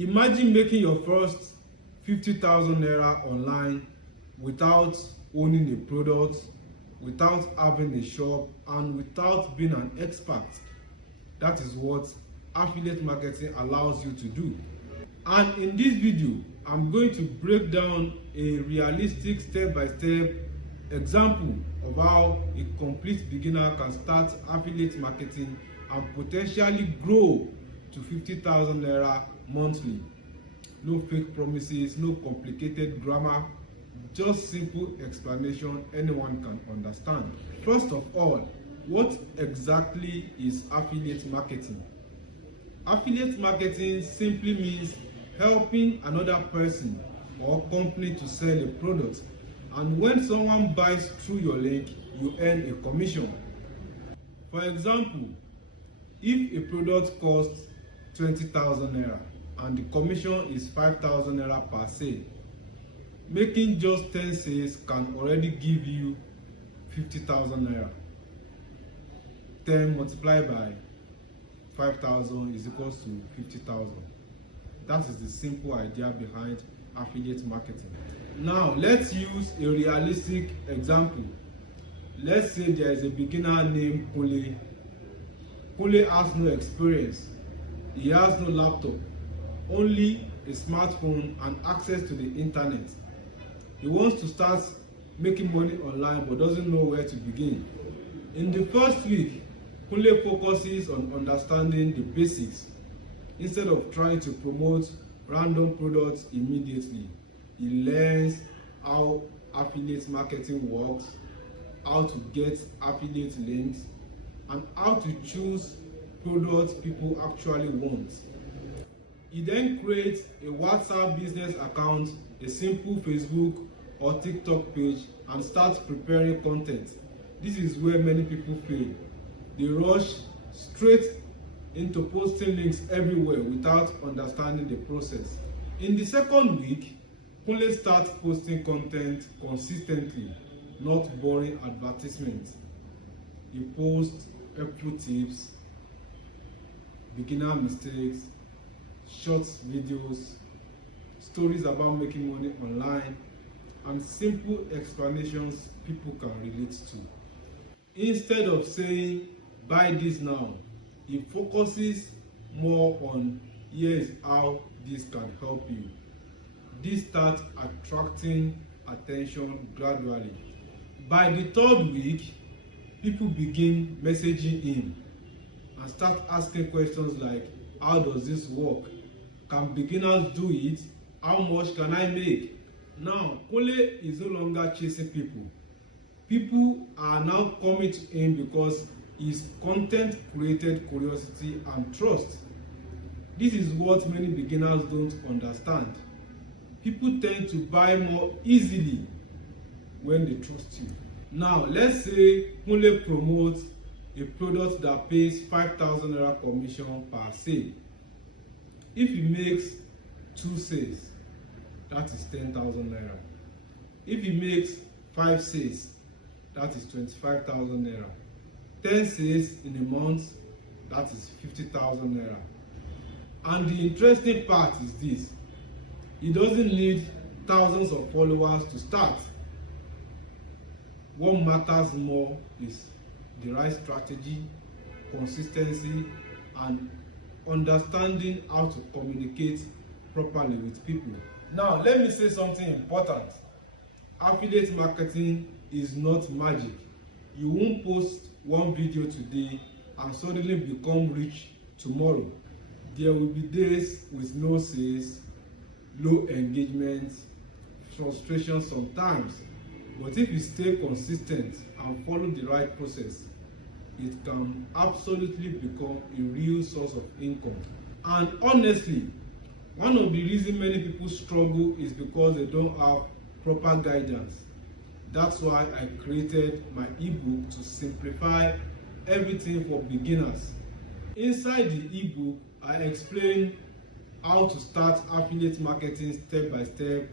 Imagine making your first 50,000 naira online without owning a product, without having a shop, and without being an expert. That is what affiliate marketing allows you to do. And in this video, I'm going to break down a realistic step-by-step example of how a complete beginner can start affiliate marketing and potentially grow to 50,000 naira monthly. No fake promises, no complicated grammar, just simple explanation anyone can understand. First of all, what exactly is affiliate marketing? Affiliate marketing simply means helping another person or company to sell a product, and when someone buys through your link, you earn a commission. For example, if a product costs 20,000 naira and the commission is 5,000 naira per sale, making just 10 sales can already give you 50,000 naira. 10 multiplied by 5,000 is equals to 50,000. That is the simple idea behind affiliate marketing. Now let's use a realistic example. Let's say there is a beginner named Kunle. Kunle has no experience. He has no laptop, only a smartphone and access to the internet. He wants to start making money online but doesn't know where to begin. In the first week, Kunle focuses on understanding the basics instead of trying to promote random products immediately. He learns how affiliate marketing works, how to get affiliate links, and how to choose products people actually want. He then creates a WhatsApp business account, a simple Facebook or TikTok page, and starts preparing content. This is where many people fail. They rush straight into posting links everywhere without understanding the process. In the second week, Kunle starts posting content consistently, not boring advertisements. He posts helpful tips, beginner mistakes, short videos, stories about making money online, and simple explanations people can relate to. Instead of saying, buy this now, he focuses more on, here's how this can help you. This starts attracting attention gradually. By the third week, people begin messaging him and start asking questions like, how does this work? Can beginners do it? How much can I make? Now, Kunle is no longer chasing people. People are now coming to him because his content created curiosity and trust. This is what many beginners don't understand. People tend to buy more easily when they trust you. Now, let's say Kunle promotes a product that pays 5,000 naira commission per sale. If he makes 2 sales, that is 10,000 naira. If he makes 5 sales, that is 25,000 naira. 10 sales in a month, that is 50,000 naira. And the interesting part is this: he doesn't need thousands of followers to start. What matters more is the right strategy, consistency, and understanding how to communicate properly with people. Now, let me say something important. Affiliate marketing is not magic. You won't post one video today and suddenly become rich tomorrow. There will be days with no sales, low engagement, frustration sometimes. But if you stay consistent and follow the right process, it can absolutely become a real source of income. And honestly, one of the reasons many people struggle is because they don't have proper guidance. That's why I created my ebook to simplify everything for beginners. Inside the ebook, I explain how to start affiliate marketing step by step,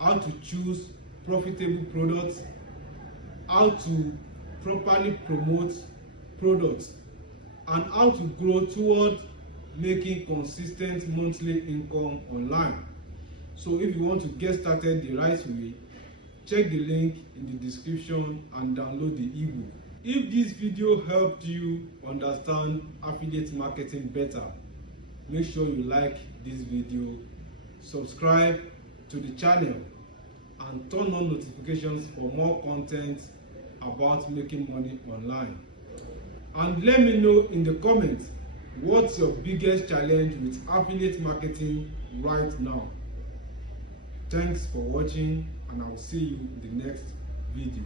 how to choose profitable products, how to properly promote products, and how to grow toward making consistent monthly income online. So if you want to get started the right way, check the link in the description and download the ebook. If this video helped you understand affiliate marketing better, make sure you like this video, subscribe to the channel, and turn on notifications for more content about making money online. And let me know in the comments what's your biggest challenge with affiliate marketing right now. Thanks for watching, and I will see you in the next video.